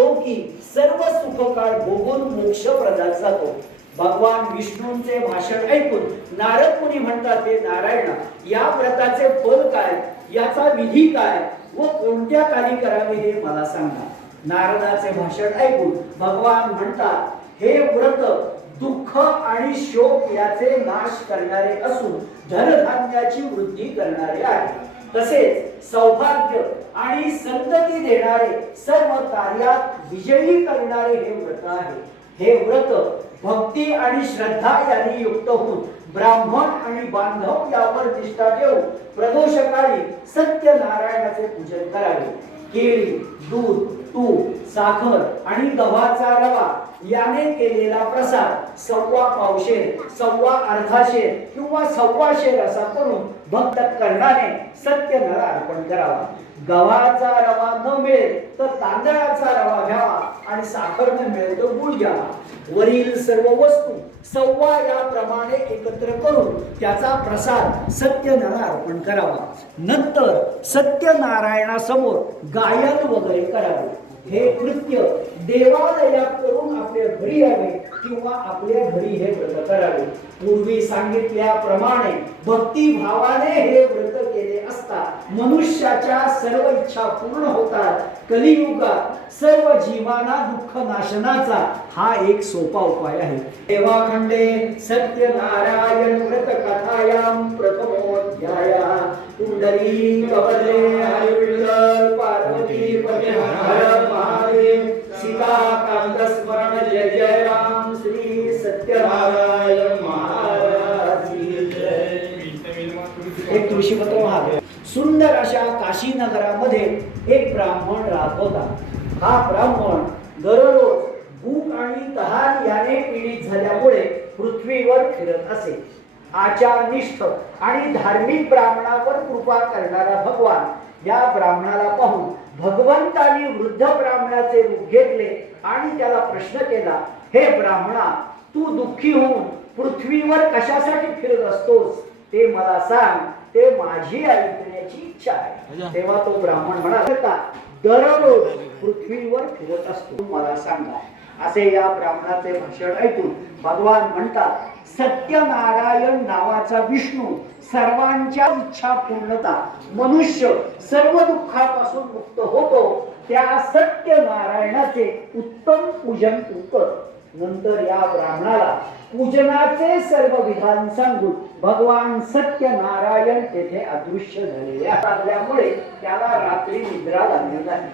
लोकी सर्व सुखकाळ भोगून मोक्ष प्रदान जातो. भगवान विष्णूंचे भाषण ऐकून नारद मुनी म्हणतात हे नारायण या व्रताचे फल काय? याचा विधी काय? व कोणत्या काली करावे हे मला सांगा. नारदाचे भाषण ऐकून भगवान म्हणतात हे व्रत दुःख आणि शोक याचे नाश करणारे असून धनधान्याची वृद्धी करणारे आहे. तसेच सौभाग्य आणि संतती देणारे सर्व कार्यात विजयी करणारे हे व्रत आहे. हे व्रत भक्ती आणि श्रद्धा यांनी युक्त होऊन ब्राह्मण आणि बांधव यावर निष्ठा ठेवून प्रदोषकाळी सत्यनारायणाचे पूजन करावे. केळी दूध तूप साखर आणि गव्हाचा रवा याने केलेला प्रसाद सव्वा पावशेर सव्वा अर्धाशेर किंवा सव्वाशेर असा करून भक्त कर्णाने सत्य नर अर्पण करावा. गव्हाचा रवा न मिळेल तर तांदळाचा रवा घ्यावा आणि साखर न मिळेल तर गुळ घ्यावा. वरील सर्व वस्तू सव्वा याप्रमाणे एकत्र करून त्याचा प्रसाद सत्यनारायण अर्पण करावा. नंतर सत्यनारायणासमोर गायन वगैरे करावे. हे कृत्य देवालयात करून आपल्या घरी यावे किंवा आपल्या घरी हे व्रत करावे. पूर्वी सांगितल्याप्रमाणे भक्तिभावाने हे व्रत असता मनुष्याच्या सर्व इच्छा पूर्ण होतात. कलियुगात सर्व जीवाना दुःख नाशनाचा हा एक सोपा उपाय आहे. देवाखंडे सत्यनारायण व्रत कथायाम प्रथमोध्याया. कुंडली सुंदर अशा काशी नगरामध्ये एक ब्राह्मण राहत होता. हा ब्राह्मण दररोज भूक आणि तहान याने पीडित झाल्यामुळे पृथ्वीवर फिरत असे. आचारनिष्ठ आणि धार्मिक ब्राह्मणावर कृपा करणारा भगवान या ब्राह्मणाला पाहून भगवंतानी वृद्ध ब्राह्मणाचे रूप घेतले आणि त्याला प्रश्न केला हे ब्राह्मणा तू दुःखी होऊन पृथ्वीवर कशासाठी फिरत असतोस? ते मला सांग ते माझी ऐकण्याची इच्छा आहे. तेव्हा तो ब्राह्मण म्हणाला दररोज पृथ्वीवर फिरत असतो मला सांगा. असे या ब्राह्मणाचे भाषण ऐकून भगवान म्हणतात सत्यनारायण नावाचा विष्णू सर्वांच्या इच्छा पूर्णता मनुष्य सर्व दुःखापासून मुक्त होतो त्या सत्यनारायणाचे उत्तम पूजन तू कर. नंतर या ब्राह्मणाला पूजनाचे सर्व विधान सांगून भगवान सत्यनारायण तेथे अदृश्य झालेले असल्यामुळे त्याला रात्री निद्रा लागली नाही.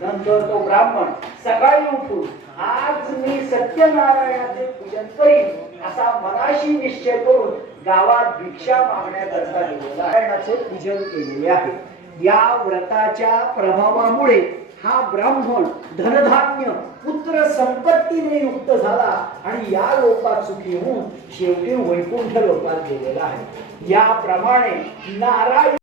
नंतर तो ब्राह्मण सकाळी उठून आज मी सत्यनारायणाचे पूजन करीन असा मनाशी निश्चय करून गावात भिक्षा मागण्याकरता नारायणाचे पूजन केलेले आहे. या व्रताच्या प्रभावामुळे हा ब्राह्मण धनधान्य पुत्र संपत्तीने युक्त झाला आणि या लोकात सुखी होऊन शेवटी वैकुंठ लोकात गेलेला आहे. याप्रमाणे नारायण